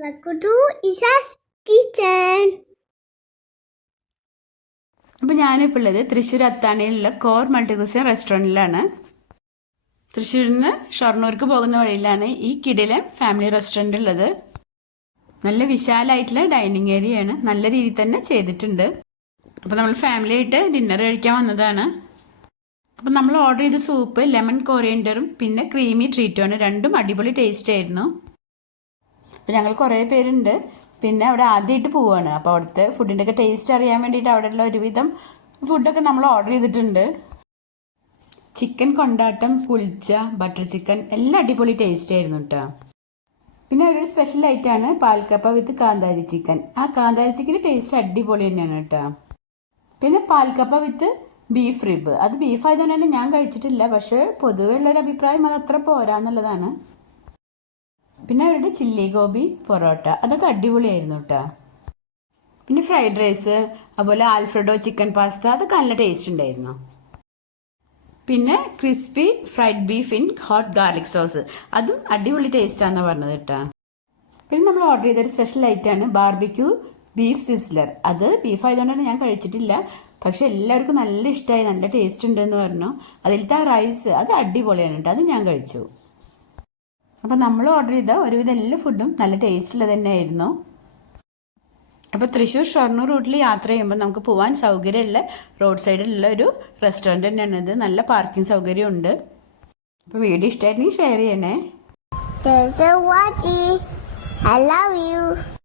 Welcome to Isa's Kitchen. അപ്പോൾ ഞാനിപ്പോൾ ഉള്ളത് തൃശ്ശൂർ അത്താണിയിലുള്ള കോർ മൾട്ടിക്യൂസിൻ റെസ്റ്റോറന്റിലാണ്. തൃശ്ശൂരിൽ നിന്ന് ഷൊർണൂർക്ക് പോകുന്ന വഴിയിലാണ് ഈ കിടിലൻ ഫാമിലി റെസ്റ്റോറന്റ് ഉള്ളത്. നല്ല വിശാലമായിട്ടുള്ള ഡൈനിങ് ഏരിയയാണ്. നല്ല രീതിയിൽ തന്നെ ചെയ്തിട്ടുണ്ട്. അപ്പോൾ നമ്മൾ ഫാമിലി ആയിട്ട് ഡിന്നർ കഴിക്കാൻ വന്നതാണ്. അപ്പോൾ നമ്മൾ ഓർഡർ ചെയ്ത സൂപ്പ് ലെമൺ കോറിയൻഡറും പിന്നെ ക്രീമി ട്രീറ്റുമാണ് രണ്ടും അടിപൊളി ടേസ്റ്റ് ആയിരുന്നു. അപ്പോൾ ഞങ്ങൾ കുറേ പേരുണ്ട്. പിന്നെ അവിടെ ആദ്യമായിട്ട് പോവുകയാണ് അപ്പോൾ അവിടുത്തെ ഫുഡിന്റെ ഒക്കെ ടേസ്റ്റ് അറിയാൻ വേണ്ടിയിട്ട് അവിടെയുള്ള ഒരുവിധം ഫുഡൊക്കെ നമ്മൾ ഓർഡർ ചെയ്തിട്ടുണ്ട്. ചിക്കൻ കൊണ്ടാട്ടം കുൽച്ച ബട്ടർ ചിക്കൻ എല്ലാം അടിപൊളി ടേസ്റ്റ് ആയിരുന്നു കേട്ടോ പിന്നെ ഒരു സ്പെഷ്യൽ ആയിട്ടാണ് പാൽക്കപ്പ വിത്ത് കാന്താരി ചിക്കൻ ആ കാന്താരി ചിക്കന്റെ ടേസ്റ്റ് അടിപൊളി തന്നെയാണ് കേട്ടോ പിന്നെ പാൽക്കപ്പ വിത്ത് ബീഫ് റിബ് അത് ബീഫ് ആയതുകൊണ്ട് തന്നെ ഞാൻ കഴിച്ചിട്ടില്ല. പക്ഷേ പൊതുവെ ഉള്ളൊരു അഭിപ്രായം അത് അത്ര പോരാന്നുള്ളതാണ്. പിന്നെ അവരുടെ ചില്ലി ഗോബി പൊറോട്ട. അതൊക്കെ അടിപൊളിയായിരുന്നു കേട്ടോ പിന്നെ ഫ്രൈഡ് റൈസ് അതുപോലെ ആൽഫ്രഡോ ചിക്കൻ പാസ്ത അതൊക്കെ നല്ല ടേസ്റ്റ് ഉണ്ടായിരുന്നു. പിന്നെ crispy fried beef in hot garlic sauce. അതും അടിപൊളി ടേസ്റ്റാന്ന് പറഞ്ഞത് കേട്ടോ പിന്നെ നമ്മൾ ഓർഡർ ചെയ്തൊരു സ്പെഷ്യൽ ഐറ്റാണ് ബാർബിക്യൂ ബീഫ് സിസ്ലർ അത് ബീഫ് ആയതുകൊണ്ടാണ് ഞാൻ കഴിച്ചിട്ടില്ല. പക്ഷെ എല്ലാവർക്കും നല്ല ഇഷ്ടമായി നല്ല ടേസ്റ്റ് ഉണ്ടെന്ന് പറഞ്ഞു. അതിലത്തെ റൈസ് അത് അടിപൊളിയാണ് കേട്ടോ അത് ഞാൻ കഴിച്ചു. അപ്പം നമ്മൾ ഓർഡർ ചെയ്ത ഒരുവിധം എല്ലാ ഫുഡും നല്ല ടേസ്റ്റുള്ളത് തന്നെയായിരുന്നു അപ്പോൾ തൃശ്ശൂർ ഷൊർണൂർ റൂട്ടിൽ യാത്ര ചെയ്യുമ്പോൾ നമുക്ക് പോകാൻ സൗകര്യമുള്ള റോഡ് സൈഡിലുള്ള ഒരു റെസ്റ്റോറന്റ് തന്നെയാണ് ഇത് നല്ല പാർക്കിംഗ് സൗകര്യമുണ്ട് അപ്പോൾ വീഡിയോ ഇഷ്ടമായിട്ടുണ്ടെങ്കിൽ ഷെയർ ചെയ്യണേ. I love you.